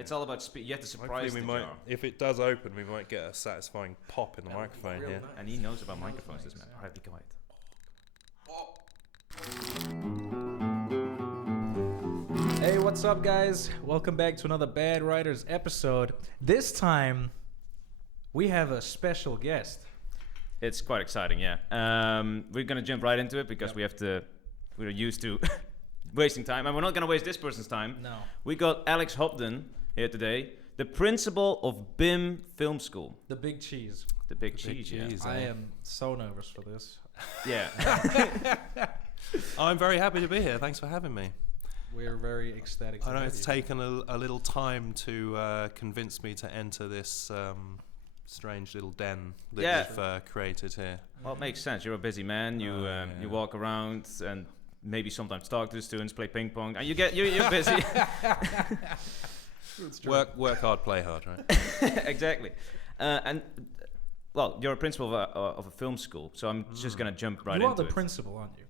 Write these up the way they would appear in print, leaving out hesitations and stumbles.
It's all about speed. You have to surprise the jar. If it does open, we might get a satisfying pop in the microphone here. Nice. And he knows about microphones, this man. Alright, be quiet. Hey, what's up, guys? Welcome back to another Bad Writers episode. This time, we have a special guest. It's quite exciting, yeah. We're gonna jump right into it because we're used to wasting time, and we're not gonna waste this person's time. No. We got Alex Hobden here today, the principal of BiMM Film School. The big cheese. The big cheese, yeah. I am so nervous for this. Yeah. I'm very happy to be here. Thanks for having me. We're very ecstatic. I know it's taken a little time to convince me to enter this strange little den that you've created here. Well, it makes sense. You're a busy man. You walk around and maybe sometimes talk to the students, play ping pong, and you're busy. Work hard, play hard, right? Exactly. And well, you're a principal of a film school, so I'm just gonna jump right into it. You are the principal, aren't you?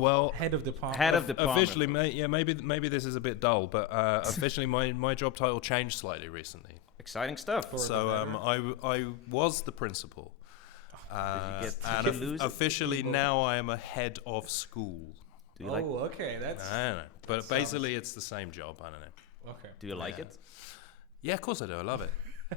Well, head of department. Head of department. Officially, maybe this is a bit dull, but officially my job title changed slightly recently. Exciting stuff. So I was the principal, and officially now I am a head of school. Do you like? Oh, okay, that's. I don't know, but basically it's the same job. I don't know. Okay. Do you like it? Yeah, of course I do. I love it.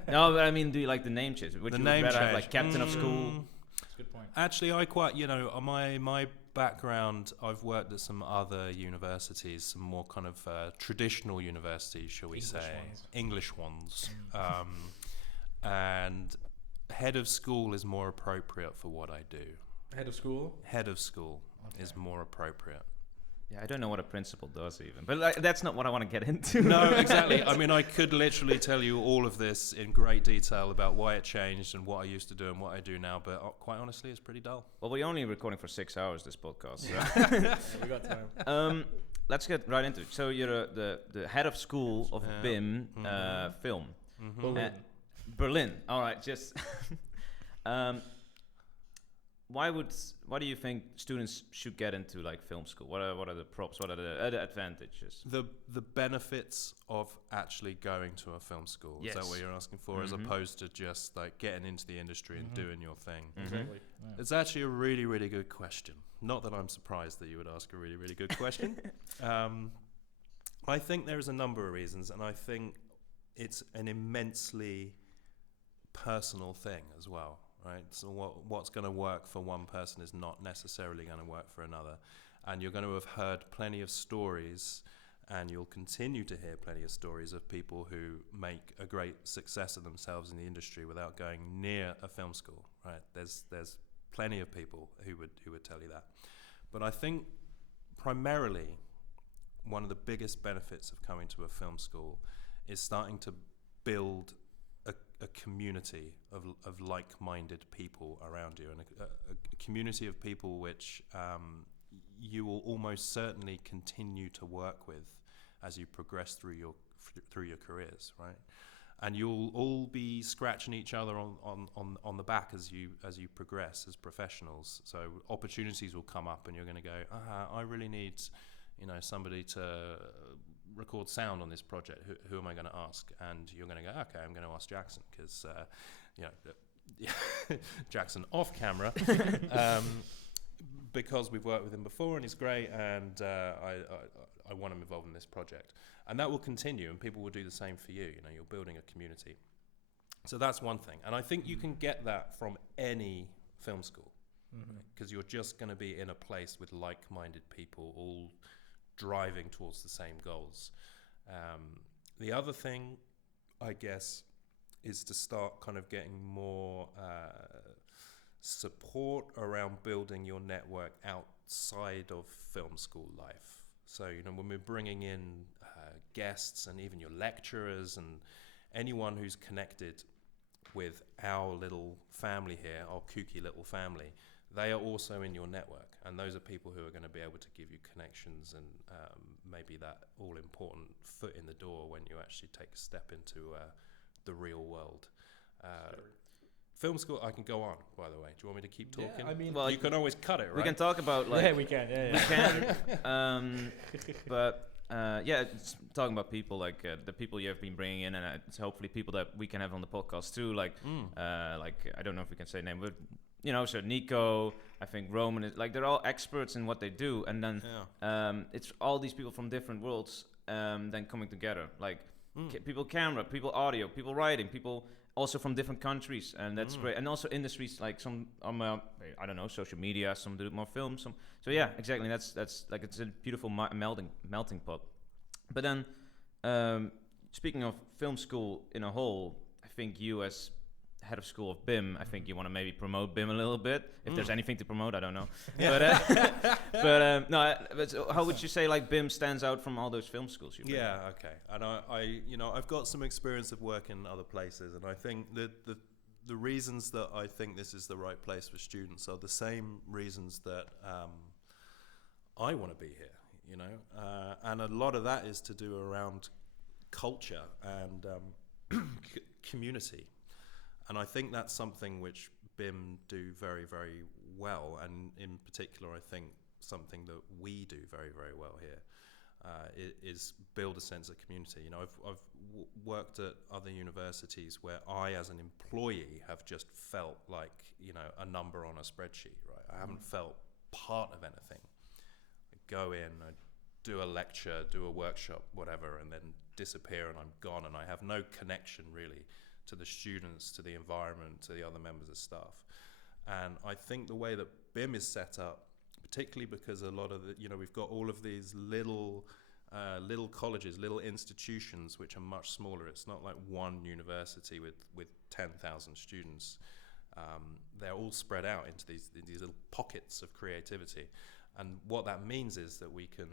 No, but I mean, do you like the name change? Would the you name rather have change. like captain of school? That's a good point. Actually, I quite, my background, I've worked at some other universities, some more kind of traditional universities, shall we say. English ones. And head of school is more appropriate for what I do. Head of school? Head of school is more appropriate. Yeah, I don't know what a principal does even, but that's not what I want to get into. No, exactly. I mean, I could literally tell you all of this in great detail about why it changed and what I used to do and what I do now, but quite honestly, it's pretty dull. Well, we're only recording for 6 hours this podcast. So. Yeah, we got time. Let's get right into it. So you're the head of school of BiMM Film. Berlin. Berlin. All right, just. Why do you think students should get into like film school? What are the props? What are the advantages? The benefits of actually going to a film school. Yes. Is that what you're asking for? As opposed to just like getting into the industry and doing your thing. Exactly. Yeah. It's actually a really, really good question. Not that I'm surprised that you would ask a really, really good question. I think there's a number of reasons, and I think it's an immensely personal thing as well. Right, so what's going to work for one person is not necessarily going to work for another, and you're going to have heard plenty of stories, and you'll continue to hear plenty of stories of people who make a great success of themselves in the industry without going near a film school. Right, there's plenty of people who would tell you that, but I think primarily one of the biggest benefits of coming to a film school is starting to build a community of like-minded people around you, and a community of people which you will almost certainly continue to work with as you progress through your careers, right? And you'll all be scratching each other on the back as you progress as professionals. So opportunities will come up, and you're going to go, I really need, somebody to record sound on this project. Who am I going to ask? And you're going to go, okay, I'm going to ask Jackson because, Jackson off camera, because we've worked with him before and he's great, and I want him involved in this project. And that will continue, and people will do the same for you. You're building a community. So that's one thing. And I think you can get that from any film school, because you're just going to be in a place with like-minded people all driving towards the same goals. The other thing, I guess, is to start kind of getting more support around building your network outside of film school life. So, when we're bringing in guests and even your lecturers and anyone who's connected with our little family here, our kooky little family, they are also in your network, and those are people who are going to be able to give you connections and maybe that all-important foot in the door when you actually take a step into the real world. Film school, I can go on, by the way. Do you want me to keep talking? Yeah, I mean, you can always cut it, right? We can talk about yeah, we can. Yeah. We can. But it's talking about people like the people you have been bringing in, and it's hopefully people that we can have on the podcast too. Like I don't know if we can say name, but so Nico, I think Roman is like they're all experts in what they do, and then it's all these people from different worlds then coming together. Like people camera, people audio, people writing, people also from different countries, and that's great. And also industries like some I don't know, social media, some do more film, some. So yeah, exactly. That's like it's a beautiful melting pot. But then speaking of film school in a whole, I think you as head of school of BIMM, I think you want to maybe promote BIMM a little bit. If there's anything to promote, I don't know. But how would you say like BIMM stands out from all those film schools you've been in? Okay. And I've got some experience of working in other places, and I think that the reasons that I think this is the right place for students are the same reasons that I want to be here, and a lot of that is to do around culture and community. And I think that's something which BIMM do very, very well, and in particular, I think something that we do very, very well here is build a sense of community. I've worked at other universities where I, as an employee, have just felt like a number on a spreadsheet. Right, I haven't felt part of anything. I go in, I do a lecture, do a workshop, whatever, and then disappear, and I'm gone, and I have no connection really to the students, to the environment, to the other members of staff. And I think the way that BIMM is set up, particularly because a lot of we've got all of these little colleges, little institutions which are much smaller. It's not like one university with 10,000 students. They're all spread out into these little pockets of creativity. And what that means is that we can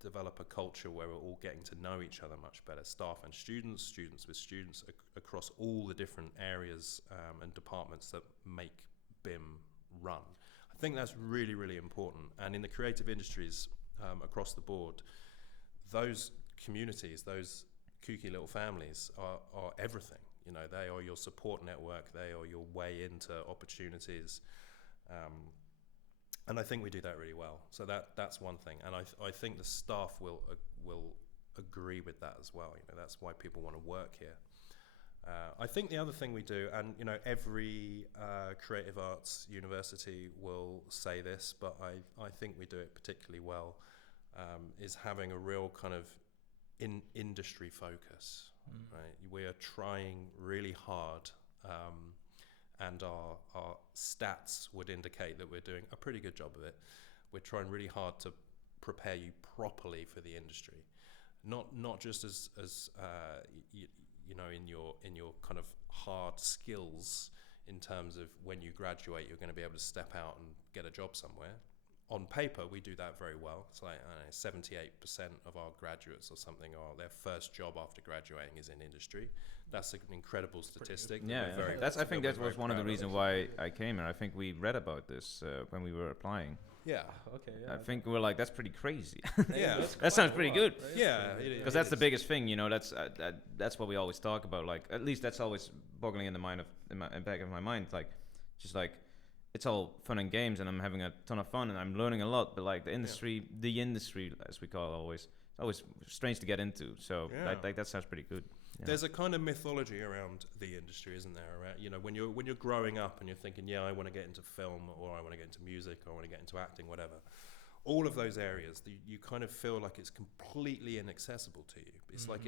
develop a culture where we're all getting to know each other much better, staff and students, students with students, across all the different areas and departments that make BIMM run. I think that's really, really important. And in the creative industries across the board, those communities, those kooky little families are everything. They are your support network, they are your way into opportunities. And I think we do that really well. So that's one thing, and I think the staff will agree with that as well. That's why people want to work here. I think the other thing we do, and every creative arts university will say this, but I think we do it particularly well, is having a real kind of industry focus. Right, we are trying really hard. And our stats would indicate that we're doing a pretty good job of it. We're trying really hard to prepare you properly for the industry, not just as in your kind of hard skills in terms of when you graduate you're going to be able to step out and get a job somewhere. On paper, we do that very well. It's like 78% of our graduates or something, or their first job after graduating is in industry. That's an incredible statistic. I think that was one of the reasons why I came, and I think we read about this when we were applying. Yeah. Okay. Yeah. I think we're like, that's pretty crazy. Yeah. That sounds pretty good. Right? Yeah. Because that's the biggest thing, that's what we always talk about. Like, at least that's always boggling in the back of my mind. Like, just like, it's all fun and games, and I'm having a ton of fun, and I'm learning a lot. But like the industry, as we call it, it's always strange to get into. So like that sounds pretty good. Yeah. There's a kind of mythology around the industry, isn't there? Right? When you're growing up and you're thinking, I want to get into film, or I want to get into music, or I want to get into acting, whatever. All of those areas, you kind of feel like it's completely inaccessible to you. It's like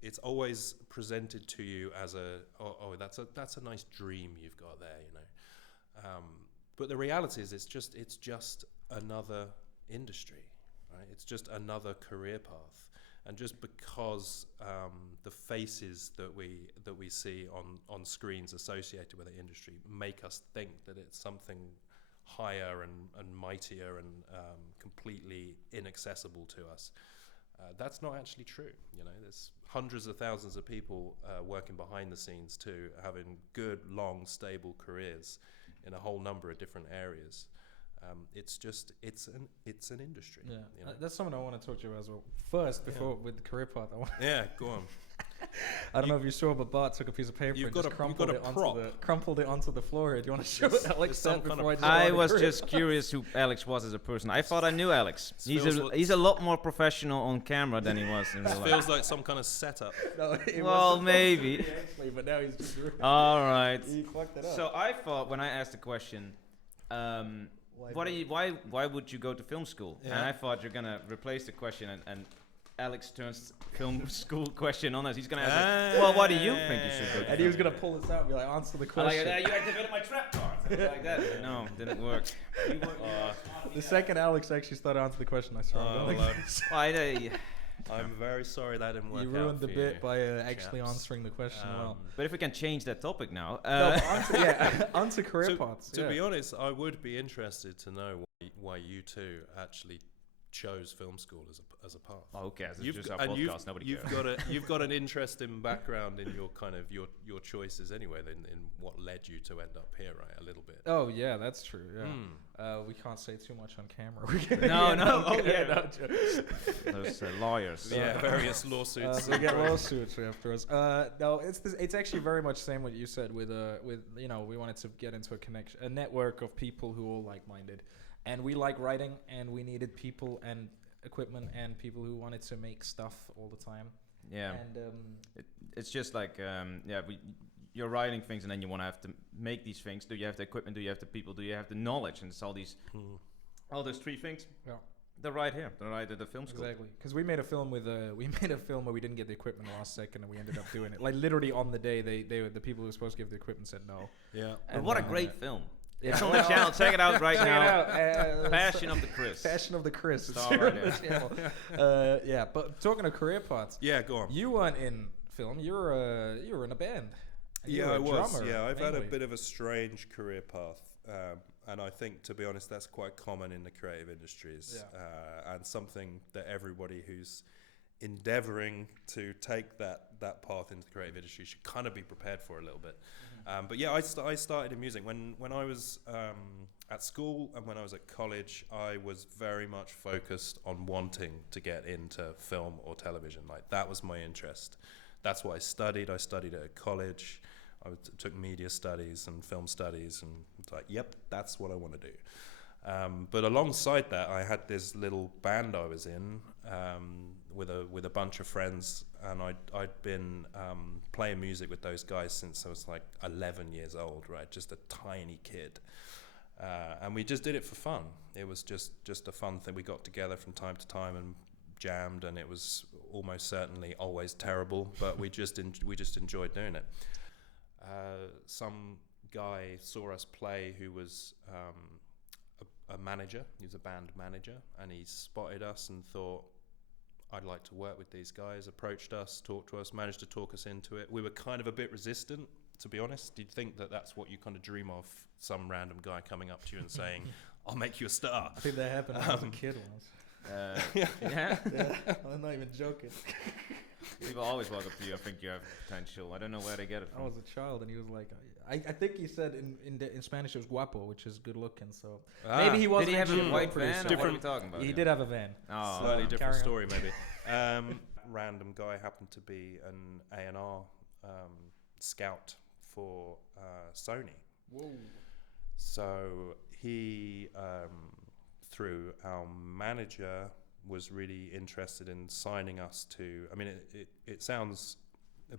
it's always presented to you as that's a nice dream you've got there, But the reality is, it's just another industry, right? It's just another career path, and just because the faces that we see on screens associated with the industry make us think that it's something higher and mightier and completely inaccessible to us. That's not actually true. There's hundreds of thousands of people working behind the scenes too, having good, long, stable careers in a whole number of different areas. It's an industry. Yeah, that's something I want to talk to you about as well. First, before with the career path, Yeah, go on. I don't know if you saw, but Bart took a piece of paper You've and got just a- you've got a crumpled it onto the floor. Do you want to show There's- Alex there's some that kind before of- I I was just curious who Alex was as a person. I thought I knew Alex. Feels He's a lot more professional on camera than he was in real life. Feels like some kind of setup. No, it Well, wasn't maybe. actually, but now he's just All right. he fucked it up. So I thought when I asked the question, why would you go to film school? Yeah. And I thought you're gonna replace the question and Alex turns film school question on us. He's gonna ask, like, well, why do you think you should go to And he was gonna pull this out and be like, answer the I'm like, question. you activated my trap card. Like that. No, didn't work. The second Alex actually started answering the question, I saw him Oh, going. well, I'm very sorry that didn't work You out ruined the for bit you, by actually chaps. answering the question well. But if we can change that topic now. No, but answer career to, paths. to yeah. be honest, I would be interested to know why you two actually chose film school as a path. Oh, okay, so it's You've just g- our and podcast. Nobody you've cares. you've got an interesting background in your kind of your choices anyway, in what led you to end up here, right? A little bit. Oh yeah, that's true. Yeah. Hmm. We can't say too much on camera. No. Oh, Okay, yeah. no, Those lawyers. Yeah, various lawsuits. we get lawsuits after us. No, it's actually very much same what you said with we wanted to get into a network of people who all like-minded, and we like writing, and we needed people and equipment and people who wanted to make stuff all the time. Yeah. And It's just like, you're writing things and then you want to have to make these things. Do you have the equipment? Do you have the people? Do you have the knowledge? And it's all those three things. Yeah. They're right here. They're right at the film school. Exactly, because we made a film where we didn't get the equipment last second, and we ended up doing it like literally on the day. The people who were supposed to give the equipment said no. Yeah. But what a great film. Yeah. It's on the channel. Check it out right Check now. it out. Passion of the Chris. Passion of the Chris. It's Star here right on the there. channel. Yeah, but talking of career paths, Yeah, go on. you weren't in film. You were in a band. And you Yeah, were I a was. drummer, Yeah, I've had a mainly. bit of a strange career path, and I think, to be honest, that's quite common in the creative industries, and something that everybody who's endeavoring to take that path into the creative industry should kind of be prepared for a little bit. But yeah, I started in music when I was at school and when I was at college. I was very much focused on wanting to get into film or television. Like, that was my interest. That's what I studied. I studied at college. Took media studies and film studies, and it's like, yep, that's what I want to do. But alongside that, I had this little band I was in with a bunch of friends, and I'd been playing music with those guys since I was like 11 years old, right? Just a tiny kid. And we just did it for fun. It was just a fun thing. We got together from time to time and jammed, and it was almost certainly always terrible, but we just enjoyed doing it. Some guy saw us play who was a manager. He was a band manager, and he spotted us and thought, I'd like to work with these guys. Approached us, talked to us, managed to talk us into it. We were kind of a bit resistant, to be honest. You'd think that that's what you kind of dream of, some random guy coming up to you and saying, I'll make you a star. I think that happened when I was a kid once. Yeah. Yeah, I'm not even joking. People always walk up to you. I think you have potential. I don't know where they get it I from. was a child, and he was like, I think he said in Spanish it was guapo, which is good looking. So maybe he wasn't. Did he have actually a white producer. van? Or what are we talking about? He here? did have a van. Oh, Slightly different carry on. story, maybe. Random guy happened to be an A&R scout for Sony. Whoa. So he, through our manager, was really interested in signing us to, I mean, it sounds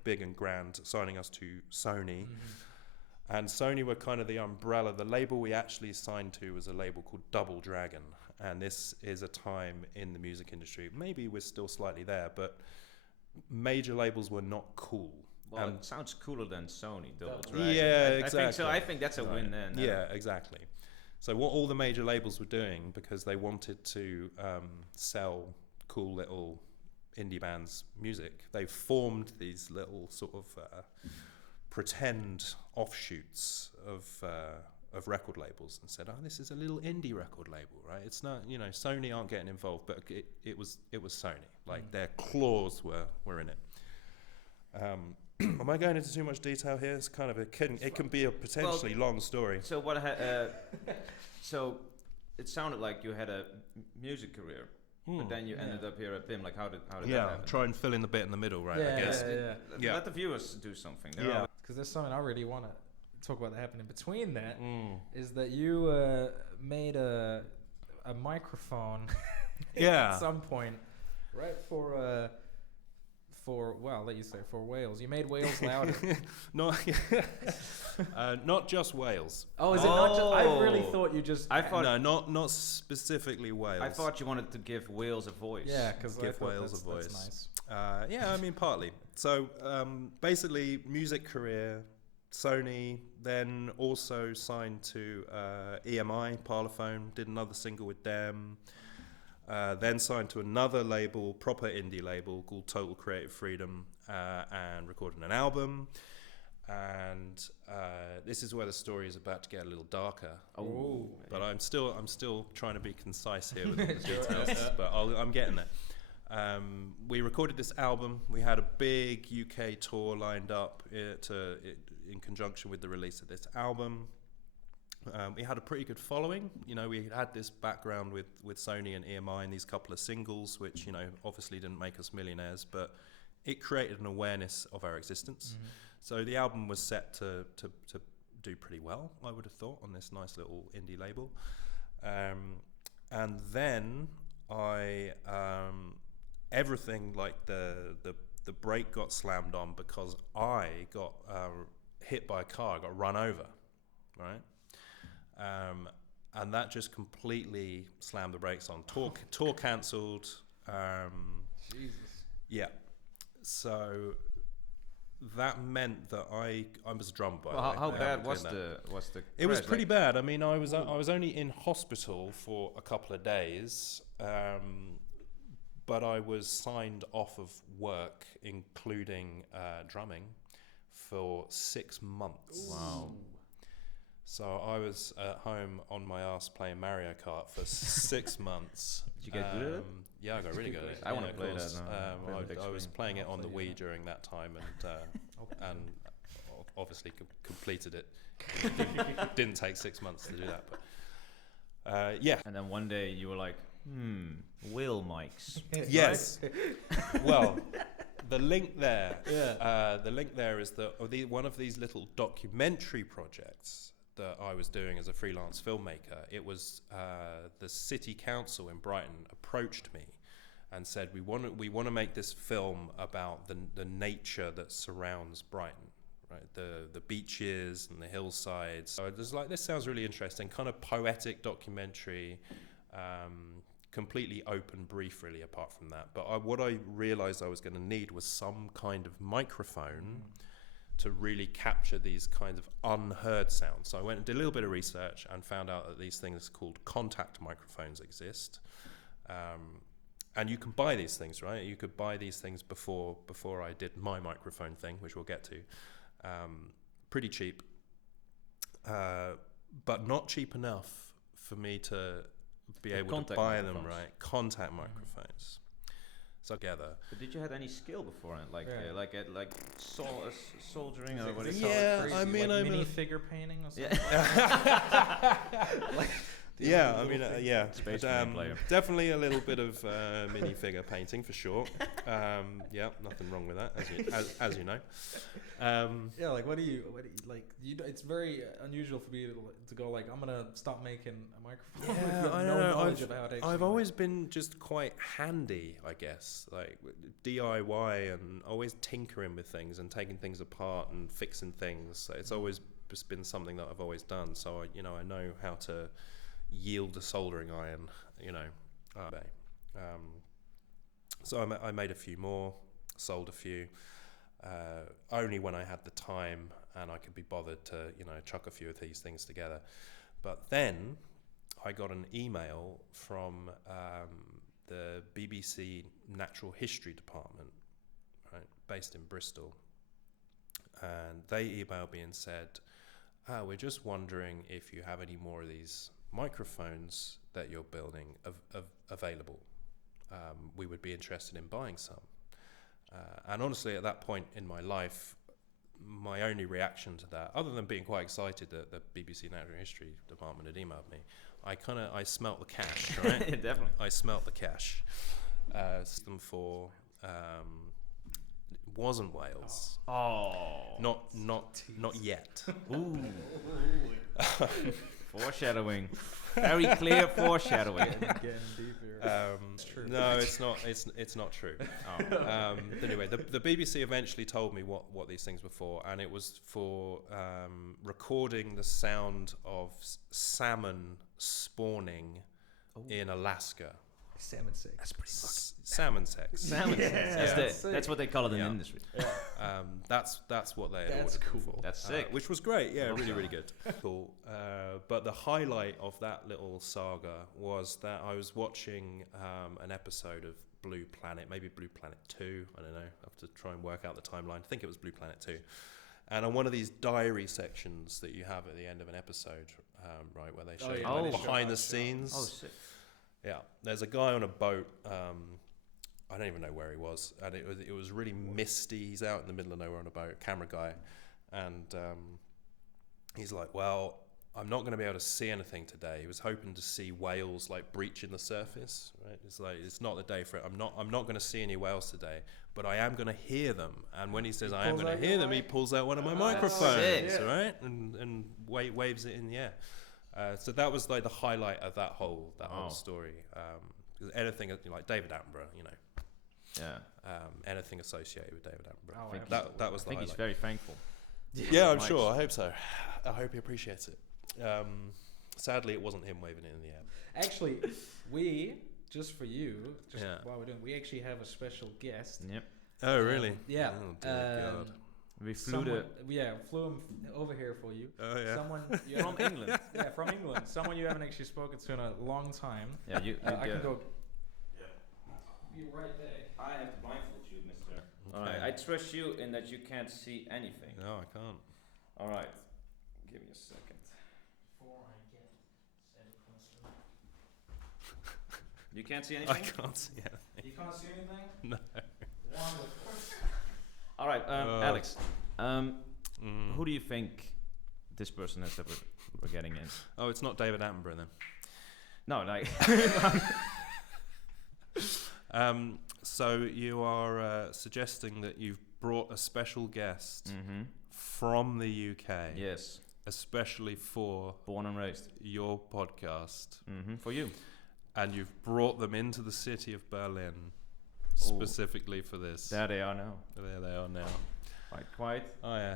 big and grand, signing us to Sony. Mm-hmm. And Sony were kind of the umbrella. The label we actually signed to was a label called Double Dragon. And this is a time in the music industry, maybe we're still slightly there, but major labels were not cool. Well, it sounds cooler than Sony Double Dragon. Yeah, I think exactly. so. I think that's a win then. Yeah, exactly. So what all the major labels were doing, because they wanted to sell cool little indie bands music, they formed these little sort of pretend offshoots of record labels and said, oh, this is a little indie record label, right? It's not, Sony aren't getting involved, but it was Sony. Like, their claws were in it. Am I going into too much detail here? It's kind of it can be a potentially long story. So so it sounded like you had a music career, But then you ended up here at BiMM. Like, how did that happen? Try and fill in the bit in the middle, right? I guess. Let the viewers do something. Because there's something I really want to talk about that happened in between that. Is that you made a microphone at some point, right? For well, let you say for whales. You made whales louder. Not just whales. Oh, is it not just? I really thought you just. I thought not specifically whales. I thought you wanted to give whales a voice. Yeah, because give whales a voice. That's nice. Yeah, I mean partly. So basically, music career, Sony, then also signed to EMI, Parlophone, did another single with them. Then signed to another label, proper indie label called Total Creative Freedom, and recorded an album. And this is where the story is about to get a little darker. But I'm still trying to be concise here with the details, but I'm getting there. We recorded this album. We had a big UK tour lined up in conjunction with the release of this album. We had a pretty good following. You know, we had this background with Sony and EMI and these couple of singles, which, you know, obviously didn't make us millionaires, but it created an awareness of our existence. So the album was set to do pretty well, I would have thought, on this nice little indie label. And then everything, like the brake got slammed on because I got hit by a car, I got run over, right? And that just completely slammed the brakes on. Tour cancelled. Jesus. Yeah. So that meant that I was drummed by. Well, how bad was the? It was pretty bad. I mean, I was only in hospital for a couple of days, but I was signed off of work, including drumming, for 6 months. Wow. So I was at home on my ass playing Mario Kart for 6 months. Did you get good at it? Yeah, I got really good at it. I want to play that now. I was playing it on the Wii during that time, and obviously completed it. Didn't take 6 months to do that, but yeah. And then one day you were like, whale mics. Yes. Well, the link there. The link there is that one of these little documentary projects that I was doing as a freelance filmmaker. It was the city council in Brighton approached me and said, we want to make this film about the nature that surrounds Brighton, right? The beaches and the hillsides. So I was like, this sounds really interesting, kind of poetic documentary, completely open brief really apart from that. But what I realized I was going to need was some kind of microphone to really capture these kinds of unheard sounds. So I went and did a little bit of research and found out that these things called contact microphones exist. And you can buy these things, right? You could buy these things before I did my microphone thing, which we'll get to. Pretty cheap, but not cheap enough for me to be able to buy them, right? Contact microphones. So together. But did you have any skill beforehand, soldering or what? Yeah, I mean, like mini figure painting or something. Yeah, I mean, yeah, definitely a little bit of mini figure painting for sure. Yeah, nothing wrong with that, as you know. Yeah, like what do you like? It's very unusual for me to go like, I'm gonna stop making a microphone. Yeah, I know. I've always been just quite handy, I guess, like DIY and always tinkering with things and taking things apart and fixing things. So it's always just been something that I've always done. So I know how to yield a soldering iron, so I made a few more, sold a few, only when I had the time and I could be bothered to chuck a few of these things together. But then I got an email from the BBC Natural History Department, right, based in Bristol, and they emailed me and said, we're just wondering if you have any more of these microphones that you're building available. We would be interested in buying some. And honestly, at that point in my life, my only reaction to that, other than being quite excited that the BBC Natural History Department had emailed me, I smelt the cash, right? Yeah, definitely. I smelt the cash. System for wasn't Wales. Oh. Not yet. Ooh. Foreshadowing. Very clear foreshadowing. Getting deeper. It's true. No, it's not. It's not true. Anyway, the BBC eventually told me what these things were for, and it was for recording the sound of salmon spawning in Alaska. Salmon sex. That's pretty fucking salmon sex. Salmon sex. That's what they call it in the industry. That's what they That's ordered cool. for. That's sick. Which was great. Yeah, really good. Cool. But the highlight of that little saga was that I was watching an episode of Blue Planet, maybe Blue Planet 2. I don't know. I have to try and work out the timeline. I think it was Blue Planet 2. And on one of these diary sections that you have at the end of an episode, right, where they show you behind the scenes. Oh, sick. Yeah, there's a guy on a boat. I don't even know where he was, and it was really misty. He's out in the middle of nowhere on a boat, camera guy, and he's like, "Well, I'm not going to be able to see anything today." He was hoping to see whales like breaching the surface. Right? It's like it's not the day for it. I'm not going to see any whales today, but I am going to hear them. And when he says I am going to hear them, he pulls out one of my microphones, right, and waves it in the air. So that was like the highlight of that whole story. Because anything like David Attenborough, you know, anything associated with David Attenborough. That was the highlight. I think he's very thankful. Yeah, I'm sure. I hope so. I hope he appreciates it. Sadly, it wasn't him waving it in the air. Actually, we just for you, while we're doing, we actually have a special guest. Yep. Oh, really? Yeah. Oh, dear God. We flew flew him over here for you. Oh, yeah. Someone from England. Yeah, from England. Someone you haven't actually spoken to in a long time. Yeah, I can go. Yeah. Be right there. I have to blindfold you, mister. Okay. All right. I trust you in that you can't see anything. No, I can't. All right. Give me a second. Before I get closer. You can't see anything? I can't see anything. You can't see anything? No. All right, Alex. Who do you think this person is that we're getting in? Oh, it's not David Attenborough then. No, like. So you are suggesting that you've brought a special guest from the UK. Yes. Especially for Born and raised. Your podcast. For you. And you've brought them into the city of Berlin specifically for this. There they are now. There they are now. Right, quiet. Oh, yeah.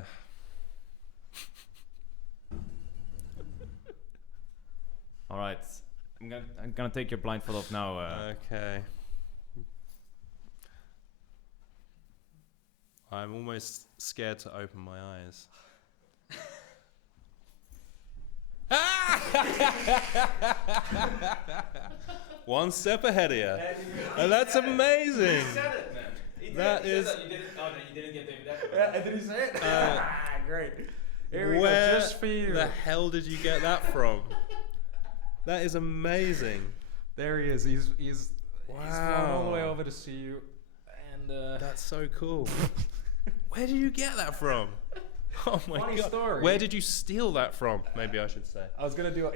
All right. I'm gonna take your blindfold off now. Okay. I'm almost scared to open my eyes. One step ahead of you. And that's amazing. He said it, man. That is. You didn't, oh, no, you didn't get David Attenborough. Yeah, did he say it? Great. Here we Where go, just for you. the hell did you get that from? That is amazing. There he is. He's flown all the way over to see you, and that's so cool. Where did you get that from? Oh my Funny god! Story. Where did you steal that from? Maybe I should say. I was gonna do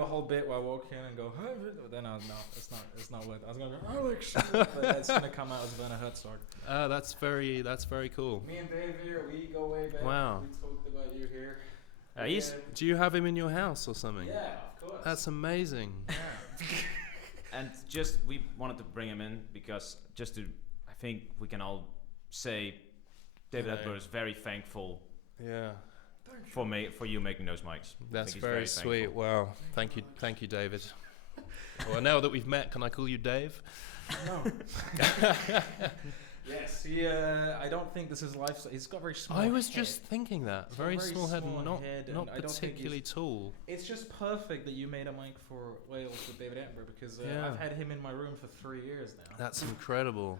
a whole bit where I walk in and go, but then it's not what I was gonna go, Alex, but that's gonna come out as Werner Herzog. That's very cool. Me and Dave here, we go way back. Wow. We talked about you here. Do you have him in your house or something? Yeah, of course. That's amazing. Yeah. And we wanted to bring him in because I think we can all say David Attenborough is very thankful. Yeah. For you making those mics. That's very sweet. Wow. Thank you, David. Well, now that we've met, can I call you Dave? No. Yes, I don't think this is life. He's got very small. I was head. just thinking that. Very small head, and not I don't particularly tall. It's just perfect that you made a mic for Wales with David Attenborough because I've had him in my room for 3 years now. That's incredible.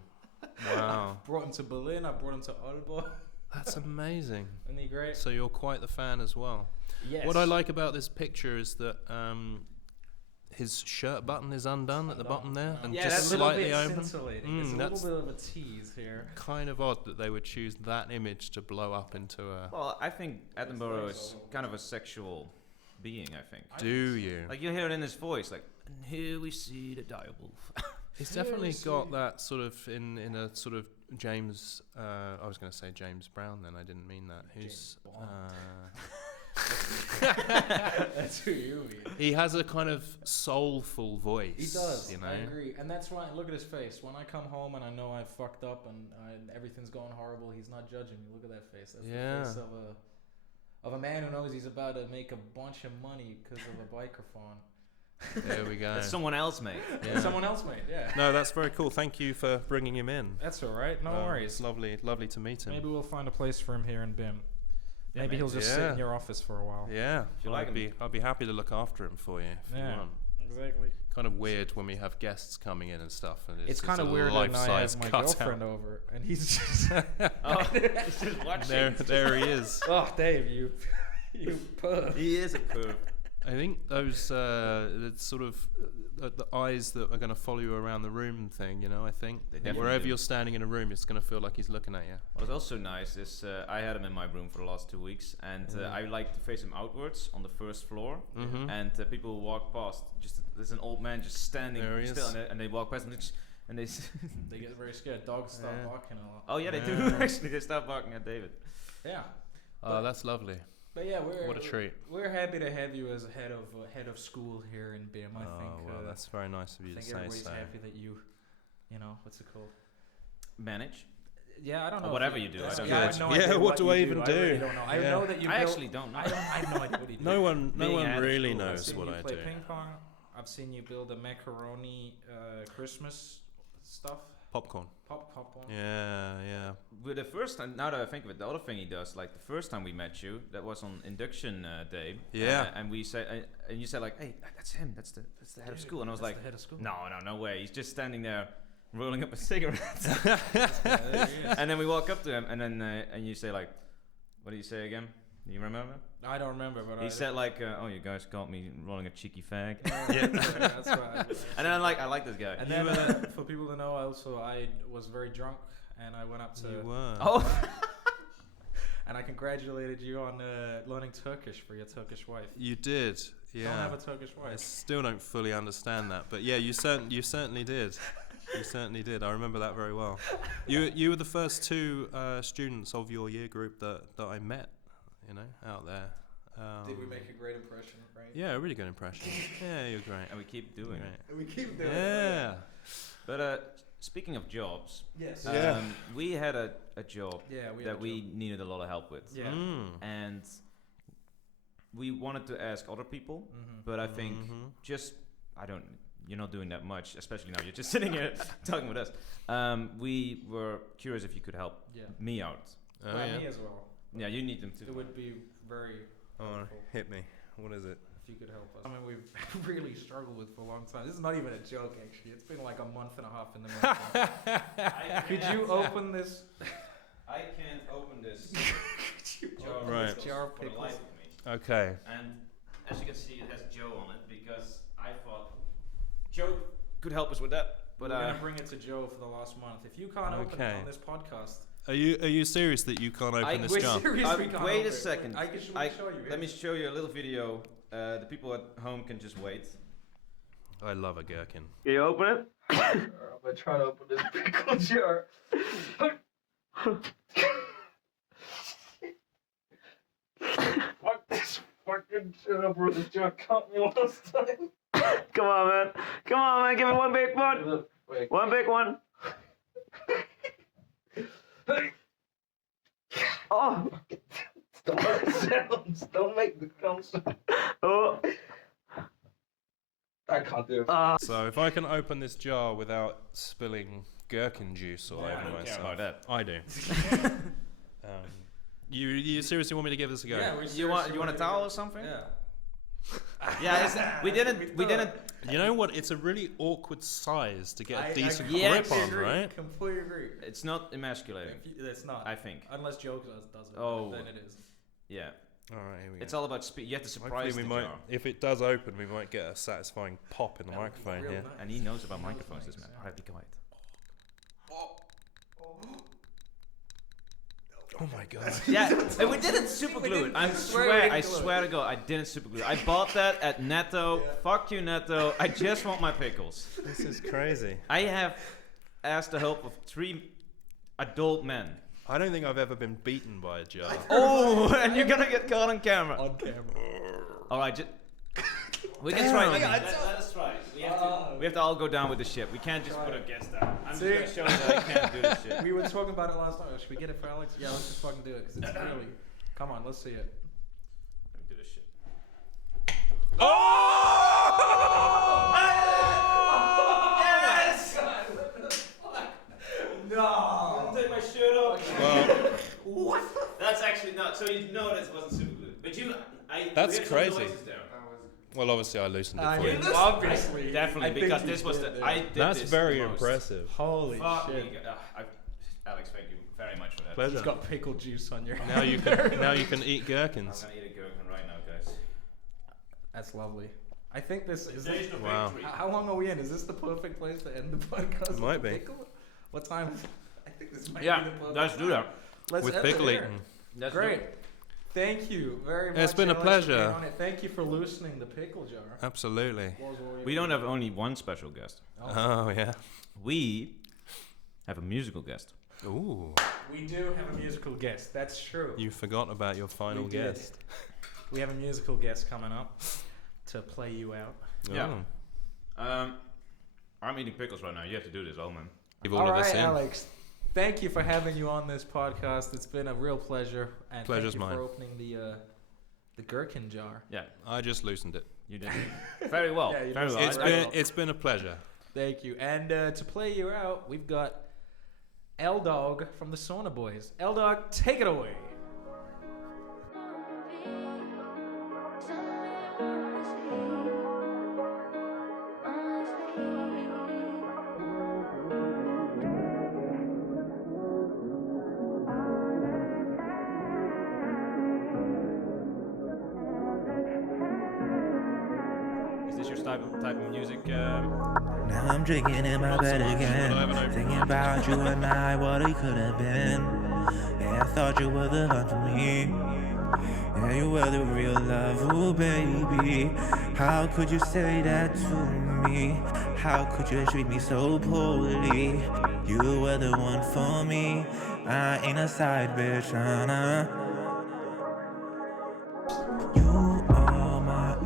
Wow. Brought him to Berlin. I brought him to Aalborg. That's amazing. Isn't he great? So you're quite the fan as well. Yes. What I like about this picture is that his shirt button is undone at the bottom there and just slightly open. It's a little bit of a tease here. Kind of odd that they would choose that image to blow up into a... Well, I think Attenborough is kind of a sexual being, I think. Do you? Like you hear it in his voice, like, and here we see the direwolf. He's definitely got that sort of in a sort of James. I was going to say James Brown. Then I didn't mean that. Who's? That's who you mean. He has a kind of soulful voice. He does. You know? I agree, and that's why. Look at his face. When I come home and I know I've fucked up and everything's going horrible, he's not judging me. Look at that face. That's the face of a man who knows he's about to make a bunch of money because of a microphone. There we go. That's someone else, mate. Yeah. Someone else, mate. Yeah. No, that's very cool. Thank you for bringing him in. That's all right. No worries. It's lovely to meet him. Maybe we'll find a place for him here in BiMM. Yeah, Maybe he'll just sit in your office for a while. Yeah. If you like him. I'd be happy to look after him for you if you want. Exactly. Kind of weird when we have guests coming in and stuff. And it's kind of weird when I have my girlfriend over and he's just he's just watching. There he is. Oh, Dave, you perv. He is a perv. I think those the sort of the eyes that are going to follow you around the room thing, you know, I think wherever you're standing in a room, it's going to feel like he's looking at you. What's also nice is I had him in my room for the last 2 weeks, and I like to face him outwards on the first floor, and people will walk past. There's an old man just standing still, and they walk past and they get very scared. Dogs start barking a lot. Oh yeah, they do actually. They start barking at David. Yeah. Oh, that's lovely. But yeah, what a treat. We're happy to have you as head of school here in BiMM. I think. Well, that's very nice of you to say so. I think everybody's happy that you know, what's it called? Manage. Yeah, I don't know. Or whatever you do. I don't know. know. I have no idea what do I even do? I really don't know. I know that you. I actually don't know. I have no idea what you do. No one really knows what I do. I've seen you play ping pong. I've seen you build a macaroni Christmas stuff. Popcorn. Popcorn. Yeah. But the first time, now that I think of it, the other thing he does, like the first time we met you, that was on induction day. Yeah. And we said, and you said like, hey, that's him. That's the head of school. And I was like, the head of school. No way. He's just standing there, rolling up a cigarette. And then we walk up to him, and then and you say like, what do you say again? Do you remember? I don't remember, but he said like, "Oh, you guys caught me rolling a cheeky fag." Yeah, that's right. And then I like this guy. And then for people to know, also I was very drunk, and I went up to. You were. Oh. And I congratulated you on learning Turkish for your Turkish wife. You did. Yeah. Don't have a Turkish wife. I still don't fully understand that, but yeah, you certainly did. You certainly did. I remember that very well. You were the first two students of your year group that I met. You know, out there. Did we make a great impression, right? Yeah, a really good impression. Yeah, you're great. And we keep doing it. We keep doing it. Yeah. But speaking of jobs, yes. We had a job we needed a lot of help with. Yeah. And we wanted to ask other people, but I think you're not doing that much, especially now. You're just sitting here talking with us. We were curious if you could help me out. Me as well. Yeah, you need them too. It would be very helpful. Hit me. What is it? If you could help us. I mean, we've really struggled with for a long time. This is not even a joke, actually. It's been like a month and a half in the making. Could you open this? I can't open this jar of pickles. Okay. And as you can see, it has Joe on it because I thought Joe could help us with that. But we're gonna bring it to Joe for the last month. If you can't open it on this podcast. Are you serious that you can't open this jar? Wait a second. I can show you. Let me show you a little video. The people at home can just wait. I love a gherkin. Can you open it? I'm gonna try to open this pickle jar. Fuck this fucking shit up, bro. This jar caught me last time. Come on, man. Give me one big one. One big one. Oh! Don't make the sounds. Don't make the sounds. Oh! I can't do it. So if I can open this jar without spilling gherkin juice all over myself, about that. I do. You seriously want me to give this a go? Yeah, you want a towel or something? Yeah. Yeah, we didn't. You know what? It's a really awkward size to get a decent I grip on, right? Completely agree. It's not emasculating. It's not. I think. Unless Joe does it. Oh. Then it is. Yeah. All right, here we go. It's all about speed. You have to surprise the jar. If it does open, we might get a satisfying pop in the microphone here. Nice. And he knows about microphones, this man. Alright, be quiet. Oh my god. Yeah, and we didn't super glue it. I swear to God, I didn't super glue it. I bought that at Netto. Yeah. Fuck you, Netto. I just want my pickles. This is crazy. I have asked the help of 3 adult men. I don't think I've ever been beaten by a jar. Oh, and you're gonna get caught on camera. On camera. All right, we can try. Let us try. We have to all go down with the ship. We can't just put a guest down. I'm just gonna show you that I can't do this shit. We were talking about it last night. Should we get it for Alex? Yeah, let's just fucking do it because it's really. Come on, let's see it. Let me do this shit. Oh! Yes! No! I'm gonna take my shirt off. What? That's actually not. So you know this wasn't super glued, but That's crazy. Well, obviously I loosened it for you. Obviously, definitely, because this was the. I did That's this very the most. impressive. Holy shit! Alex, thank you very much for that. Pleasure. You've got pickle juice on your hand. Now you can eat gherkins. I'm gonna eat a gherkin right now, guys. That's lovely. I think this is. Wow. How long are we in? Is this the perfect place to end the podcast? It might be. Pickle? What time is it? I think this might be Yeah, the perfect let's do that. Let's With end pickle it here. eating. That's Great. Thank you very much. It's been a Alex, pleasure. for being on it. Thank you for loosening the pickle jar. Absolutely. We don't have only one special guest. Oh yeah. We have a musical guest. Ooh. We do have a musical guest. That's true. You forgot about your final We did. guest. We have a musical guest coming up to play you out. Yeah. Oh. I'm eating pickles right now. You have to do this, old man. Give all of us in. Alex. Thank you for having you on this podcast. It's been a real pleasure. And Pleasure's thank you mine. for opening the gherkin jar. Yeah, I just loosened it. you did. Very well. Yeah, you very did. well. It's been a pleasure. Thank you. And to play you out, we've got L-Dawg from the Sauna Boys. L-Dawg, take it away. Is this your type of music? Now I'm drinking in my bed again, thinking about you and I, what it could have been. Yeah, I thought you were the one for me. Yeah, you were the real love, ooh baby. How could you say that to me? How could you treat me so poorly? You were the one for me. I ain't a side bitch, nah. You are my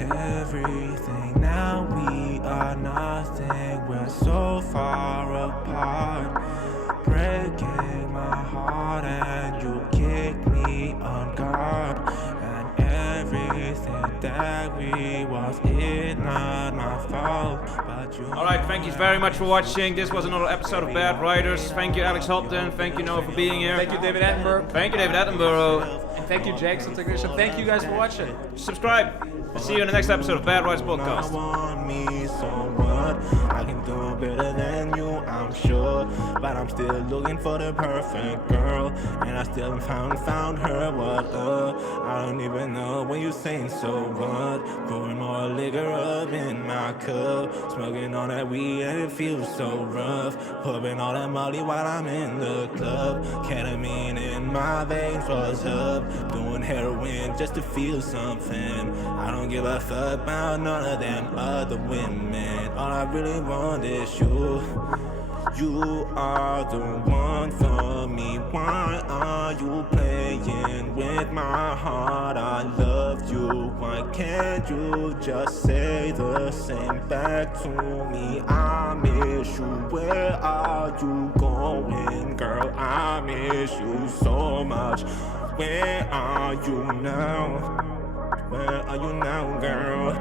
everything. Now we are nothing. We're so far apart, breaking my heart, and you kicked me on guard. And everything that we was, it not my fault. But you. All right, thank you very much for watching. This was another episode of Bad Writers. Thank you, Alex Hopton. Thank you, Noah, for being here. Thank you, David Attenborough. Thank you, David Attenborough. And thank you, Jackson Technician. Thank you guys for watching. Subscribe. We'll see you in the next episode of Bad Writers I Podcast. want me so what? I can do better than you, I'm sure. But I'm still looking for the perfect girl, and I still haven't found her. What? I don't even know when you're saying so what. Pouring more liquor up in my cup, smoking all that weed and it feels so rough. Pumping all that molly while I'm in the club. Ketamine in my veins, what's up? Doing heroin just to feel something. I don't give a fuck about none of them other women. All I really want is you. You are the one for me. Why are you playing with my heart? I loved you. Why can't you just say the same back to me? I miss you. Where are you going, girl? I miss you so much. Where are you now? Where are you now, girl?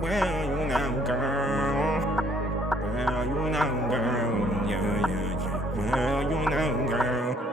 Where are you now, girl? Where are you now, girl? Yeah. Where are you now, girl?